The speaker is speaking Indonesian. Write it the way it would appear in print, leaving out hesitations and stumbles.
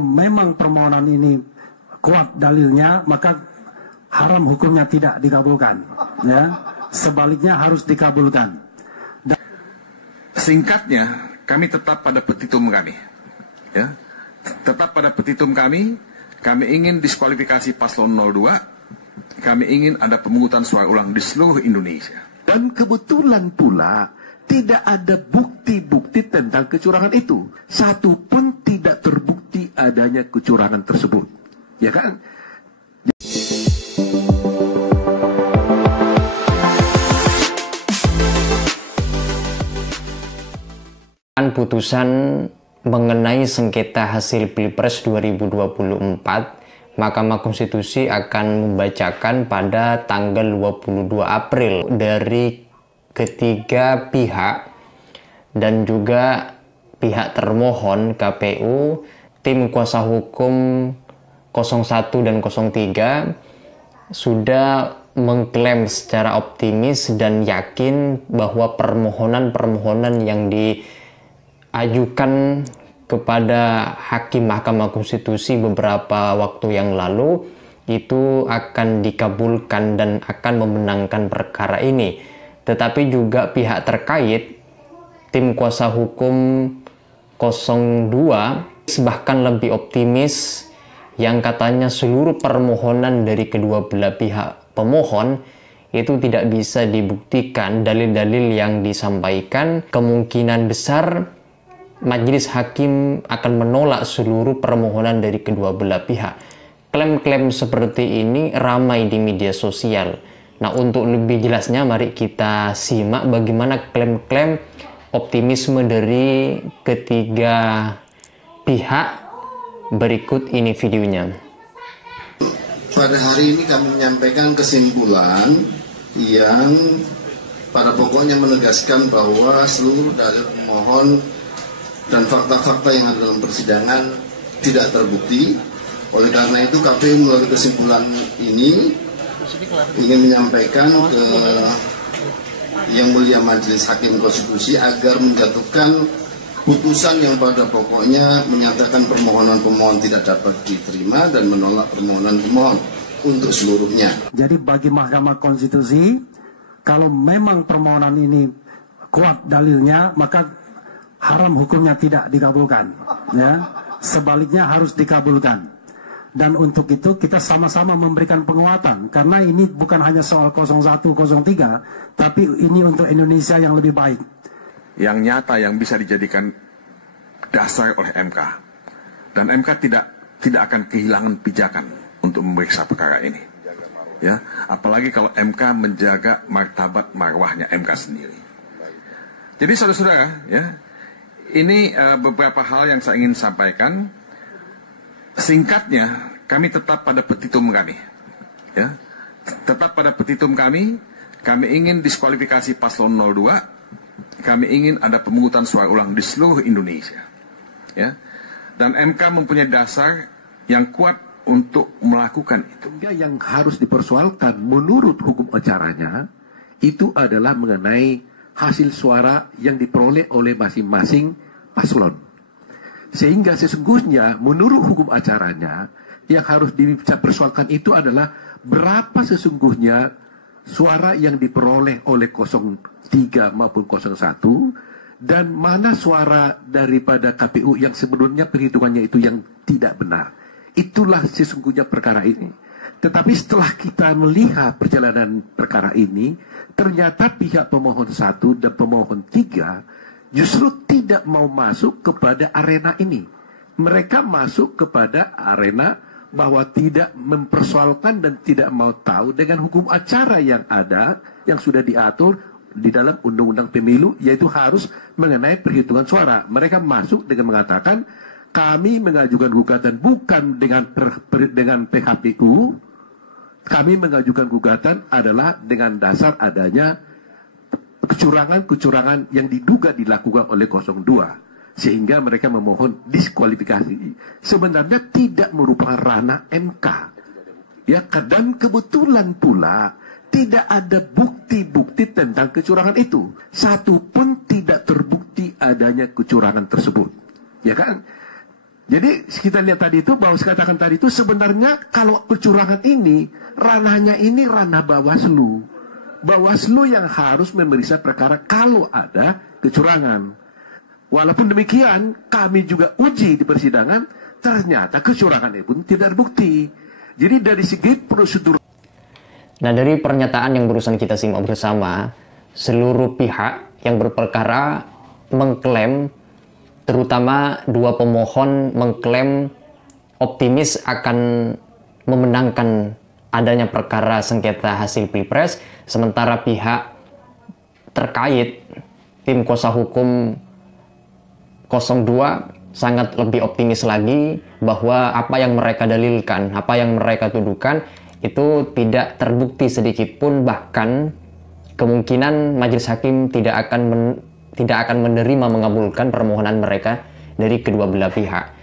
Memang permohonan ini kuat dalilnya, maka haram hukumnya tidak dikabulkan. Ya, sebaliknya harus dikabulkan. Singkatnya, kami tetap pada petitum kami. Ya, tetap pada petitum kami. Kami ingin diskualifikasi paslon 02. Kami ingin ada pemungutan suara ulang di seluruh Indonesia. Dan kebetulan pula tidak ada bukti-bukti tentang kecurangan itu. Satu pun tidak terbukti adanya kecurangan tersebut. Ya kan? Putusan mengenai sengketa hasil Pilpres 2024, Mahkamah Konstitusi akan membacakan pada tanggal 22 April dari ketiga pihak dan juga pihak termohon KPU, tim kuasa hukum 01 dan 03 sudah mengklaim secara optimis dan yakin bahwa permohonan-permohonan yang diajukan kepada Hakim Mahkamah Konstitusi beberapa waktu yang lalu itu akan dikabulkan dan akan memenangkan perkara ini. Tetapi juga pihak terkait, tim kuasa hukum 02 bahkan lebih optimis yang katanya seluruh permohonan dari kedua belah pihak pemohon itu tidak bisa dibuktikan dalil-dalil yang disampaikan. Kemungkinan besar Majelis Hakim akan menolak seluruh permohonan dari kedua belah pihak. Klaim-klaim seperti ini ramai di media sosial. Nah, untuk lebih jelasnya mari kita simak bagaimana klaim-klaim optimisme dari ketiga pihak. Berikut ini videonya. Pada hari ini kami menyampaikan kesimpulan yang pada pokoknya menegaskan bahwa seluruh dalil pemohon dan fakta-fakta yang ada dalam persidangan tidak terbukti. Oleh karena itu KPU melalui kesimpulan ini ingin menyampaikan ke Yang Mulia Majelis Hakim Konstitusi agar menjatuhkan putusan yang pada pokoknya menyatakan permohonan pemohon tidak dapat diterima dan menolak permohonan pemohon untuk seluruhnya. Jadi bagi Mahkamah Konstitusi, kalau memang permohonan ini kuat dalilnya, maka haram hukumnya tidak dikabulkan. Ya, sebaliknya harus dikabulkan. Dan untuk itu kita sama-sama memberikan penguatan, karena ini bukan hanya soal 01, 03, tapi ini untuk Indonesia yang lebih baik. Yang nyata yang bisa dijadikan dasar oleh MK. Dan MK tidak akan kehilangan pijakan untuk memeriksa perkara ini. Ya, apalagi kalau MK menjaga martabat marwahnya MK sendiri. Jadi saudara-saudara, ya, ini beberapa hal yang saya ingin sampaikan. Singkatnya, kami tetap pada petitum kami. Ya, tetap pada petitum kami. Kami ingin diskualifikasi paslon 02. Kami ingin ada pemungutan suara ulang di seluruh Indonesia. Ya, dan MK mempunyai dasar yang kuat untuk melakukan itu. Yang harus dipersoalkan menurut hukum acaranya itu adalah mengenai hasil suara yang diperoleh oleh masing-masing paslon. Sehingga sesungguhnya menurut hukum acaranya yang harus dipersoalkan itu adalah berapa sesungguhnya suara yang diperoleh oleh 03 maupun 01 dan mana suara daripada KPU yang sebenarnya perhitungannya itu yang tidak benar. Itulah sesungguhnya perkara ini. Tetapi setelah kita melihat perjalanan perkara ini, ternyata pihak pemohon 1 dan pemohon 3 justru tidak mau masuk kepada arena ini. Mereka masuk kepada arena bahwa tidak mempersoalkan dan tidak mau tahu dengan hukum acara yang ada, yang sudah diatur di dalam undang-undang pemilu, yaitu harus mengenai perhitungan suara. Mereka masuk dengan mengatakan, kami mengajukan gugatan bukan dengan PHPU, kami mengajukan gugatan adalah dengan dasar adanya kecurangan-kecurangan yang diduga dilakukan oleh 02. Sehingga mereka memohon diskualifikasi. Sebenarnya tidak merupakan ranah MK. Ya, dan kebetulan pula tidak ada bukti-bukti tentang kecurangan itu. Satu pun tidak terbukti adanya kecurangan tersebut. Ya kan? Jadi kita lihat tadi itu, bahwa saya katakan tadi itu sebenarnya kalau kecurangan ini, ranahnya ini ranah Bawaslu. Bawaslu yang harus memeriksa perkara kalau ada kecurangan. Walaupun demikian, kami juga uji di persidangan, ternyata kecurangan itu pun tidak terbukti. Jadi dari segi prosedur. Nah, dari pernyataan yang barusan kita simak bersama, seluruh pihak yang berperkara mengklaim, terutama dua pemohon mengklaim optimis akan memenangkan adanya perkara sengketa hasil Pilpres, sementara pihak terkait tim kuasa hukum 02 sangat lebih optimis lagi bahwa apa yang mereka dalilkan, apa yang mereka tuduhkan itu tidak terbukti sedikit pun, bahkan kemungkinan majelis hakim tidak akan menerima mengabulkan permohonan mereka dari kedua belah pihak.